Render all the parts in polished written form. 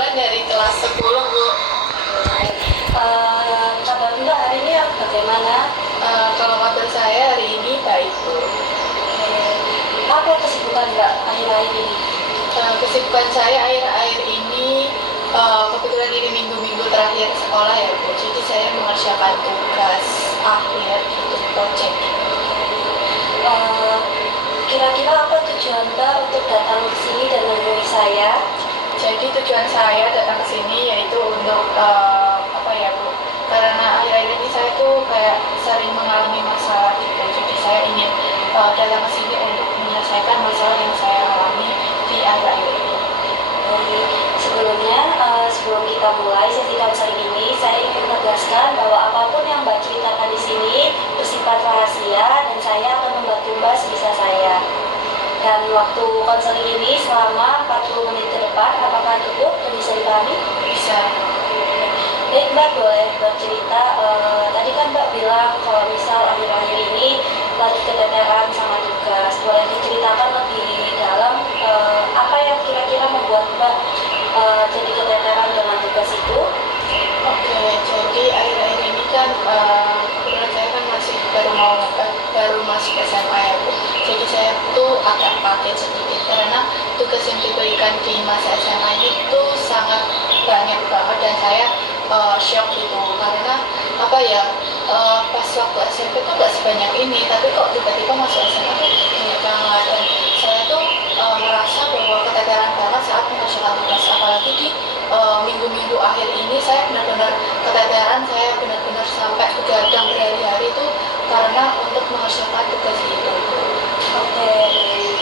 kebetulan dari kelas 10 Bu. Kabar Mbak hari ini bagaimana? Kalau kabar saya hari ini baik Bu. Apa kesibukan Mbak akhir-akhir ini? Kesibukan saya akhir-akhir ini kebetulan ini minggu-minggu terakhir sekolah ya Bu. Jadi saya mengerjakan tugas akhir gitu, project. Kira-kira apa tujuan Mbak untuk datang ke sini dan menemui saya? Jadi tujuan saya datang ke sini yaitu untuk apa ya Bu? Karena akhir-akhir ini saya tuh kayak sering mengalami masalah gitu. Jadi saya ingin datang ke sini untuk menyelesaikan masalah yang saya alami di akhir-akhir ini. Sebelumnya, sebelum kita mulai sesi konseling ini, saya ingin menegaskan bahwa apapun yang Mbak ceritakan di sini bersifat rahasia dan saya akan membantu Mbak sebisa saya. Dan waktu konseling ini selama 40 menit ke depan, apakah cukup dan bisa dipahami? Bisa. Baik Mbak, boleh bercerita. Tadi kan Mbak bilang kalau misal akhir-akhir ini lagi keteteran sama tugas. Boleh diceritakan lebih dalam apa yang kira-kira membuat Mbak jadi keteteran dengan tugas itu? Oke, jadi akhir-akhir ini kan kebetulan saya kan masih baru masuk SMA ya Bu. Jadi saya tuh agak kaget sedikit karena tugas yang diberikan di masa SMA ini tuh sangat banyak banget dan saya shock gitu karena apa ya pas waktu SMP tuh gak sebanyak ini tapi kok tiba-tiba masuk SMA tuh banyak banget dan saya tuh merasa bahwa keteteran banget saat mengerjakan tugas apalagi di minggu-minggu akhir ini saya benar-benar keteteran, saya benar-benar sampai begadang berhari-hari itu karena untuk mengerjakan tugas itu. Oke,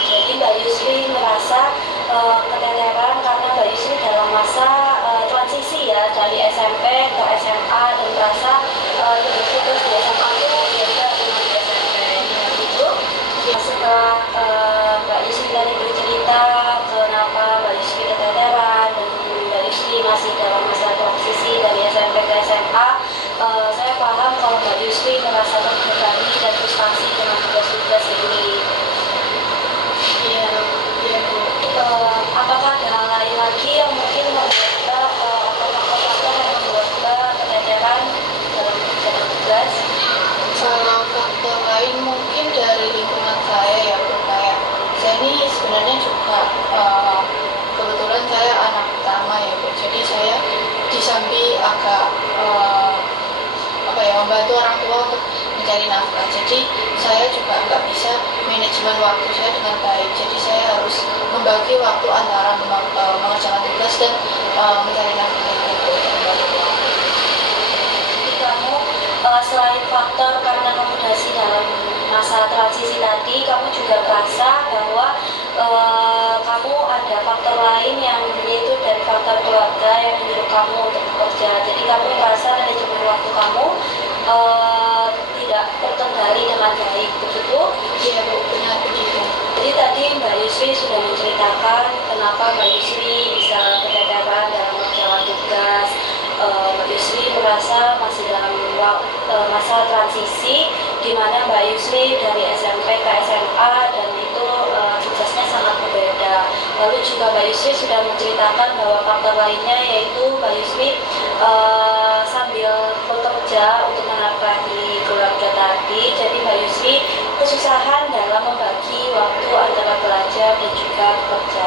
jadi Mbak Yusri merasa keteteran karena Mbak Yusri dalam masa transisi ya dari SMP ke SMA dan merasa tugas di SMA itu beda dengan di SMP gitu. Setelah Mbak Yusri tadi bercerita kenapa Mbak Yusri keteteran dan Mbak Yusri masih dalam masa transisi dari SMP ke SMA, saya paham kalau Mbak Yusri merasa terbebani dan frustasi dengan tugas-tugas ini. Iya, iya Bu. Apakah ada hal lain lagi yang mungkin membuat Mbak faktor-faktor yang membuat Mbak keteteran dalam mengerjakan tugas? Kalau faktor lain mungkin dari lingkungan saya ya Bu, kayak saya ini sebenarnya juga kebetulan saya anak pertama ya Bu, jadi saya di samping agak apa ya membantu orang tua untuk mencari nafkah, jadi saya juga nggak bisa manajemen waktu saya dengan baik, jadi saya harus membagi waktu antara mengerjakan tugas dan mencari nafkah itu. Jadi kamu selain faktor karena kamu masih dalam masa transisi tadi, kamu juga merasa bahwa kamu ada faktor lain yang yaitu dari faktor keluarga yang menyuruh kamu untuk bekerja. Jadi kamu merasa manajemen waktu kamu tidak terkendali dengan baik, begitu? Iya Bu, benar begitu. Jadi tadi Mbak Yusri sudah menceritakan kenapa Mbak Yusri bisa keteteran dalam mengerjakan tugas. Mbak Yusri merasa masih dalam masa transisi di mana Mbak Yusri dari SMP ke SMA dan itu tugasnya sangat berbeda. Lalu juga Mbak Yusri sudah menceritakan bahwa faktor lainnya yaitu Mbak Yusri sambil bekerja untuk menafkahi keluarga tadi. Jadi Mbak Yusri kesusahan dalam membagi waktu antara belajar dan juga bekerja.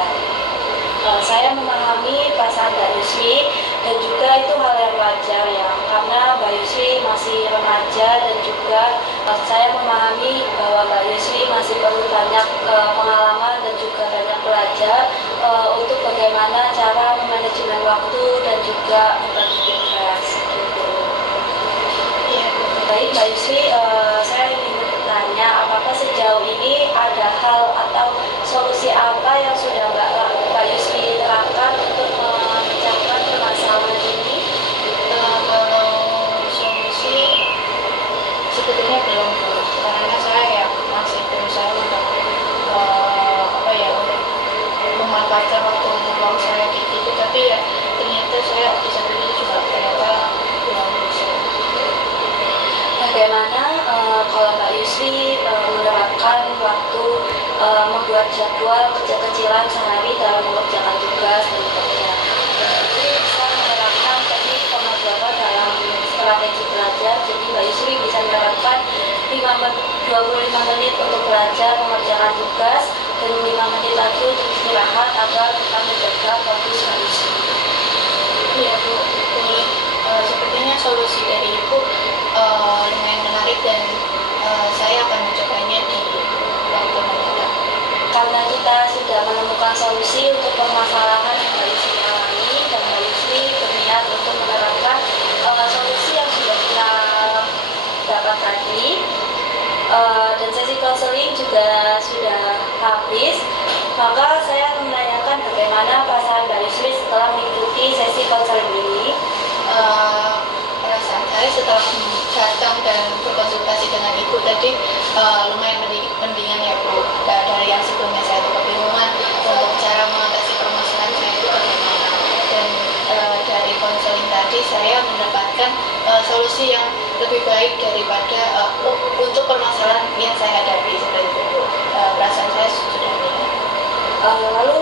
Saya memahami perasaan Mbak Yusri dan juga itu hal yang wajar ya, karena Mbak Yusri masih remaja dan juga saya memahami bahwa Mbak Yusri masih perlu banyak pengalaman dan juga banyak belajar untuk bagaimana cara memanajemen waktu dan juga membagi tugas. Gitu. Iya Bu. Baik Mbak Yusri, saya ingin bertanya, apakah sejauh ini ada hal atau solusi apa yang sudah Mbak Yusri terapkan untuk memecahkan permasalahan ini? Kalau solusi sebetulnya belum Bu, karena saya ya masih berusaha untuk apa ya untuk memanfaatkan waktu luang saya gitu, tapi ya ternyata saya di satu sisi juga ternyata belum bisa. Bagaimana kalau Mbak Yusri menerapkan waktu membuat jadwal kecil-kecilan sehari dalam mengerjakan tugas dan bekerja? 25 menit untuk belajar mengerjakan tugas dan 5 menit lagi untuk istirahat agar tetap menjaga fokus Mbak Yusri. Iya Bu, betul. Sepertinya solusi dari Ibu lumayan menarik dan saya akan mencobanya di waktu mendatang. Karena kita sudah menemukan solusi untuk permasalahan yang Mbak Yusri alami dan Mbak Yusri berniat untuk menerapkan solusi yang sudah kita dapat tadi, dan sesi konseling juga sudah habis, maka saya akan menanyakan bagaimana perasaan Mbak Yusri setelah mengikuti sesi konseling ini. Perasaan saya setelah datang dan berkonsultasi dengan Ibu tadi lumayan mendingan ya Bu. Dari yang sebelumnya saya itu kebingungan untuk cara mengatasi permasalahan saya itu bagaimana, dan dari konseling tadi saya mendapatkan solusi yang lebih baik daripada untuk permasalahan yang saya hadapi seperti itu Bu. Perasaan saya sudah mendingan. Lalu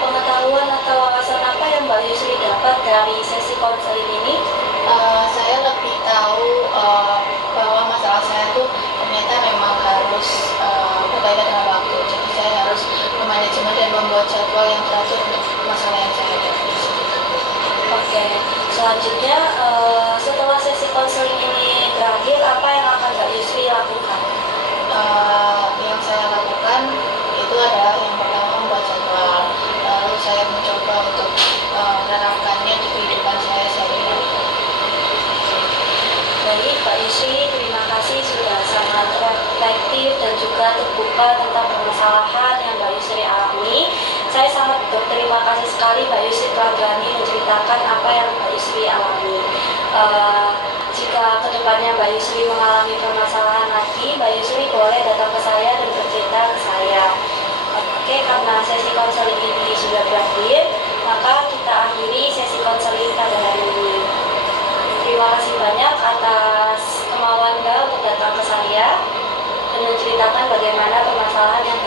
pengetahuan atau wawasan apa yang Mbak Yusri dapat dari sesi konseling ini? Saya lebih tahu bahwa masalah saya itu ternyata memang harus berkaitan dengan waktu. Jadi saya harus memanajemen dan membuat jadwal yang teratur untuk masalah yang saya hadapi. Oke, selanjutnya setelah sesi konseling ini berakhir, apa yang akan Mbak Yusri lakukan? Yang saya lakukan itu adalah yang pertama membuat jadwal, lalu saya mencoba untuk menerapkannya di kehidupan saya sehari-hari. Baik, Mbak Yusri, terima kasih sudah sangat reflektif dan juga terbuka tentang permasalahan yang Mbak Yusri alami. Saya sangat berterima kasih sekali Mbak Yusri telah berani menceritakan apa yang Mbak Yusri alami. Jika kedepannya Mbak Yusri mengalami permasalahan lagi, Mbak Yusri boleh datang ke saya dan bercerita ke saya. Oke, karena sesi konseling ini sudah berakhir, maka kita akhiri sesi konseling pada hari ini. Terima kasih banyak atas kemauan Mbak untuk datang ke saya dan menceritakan bagaimana permasalahan yang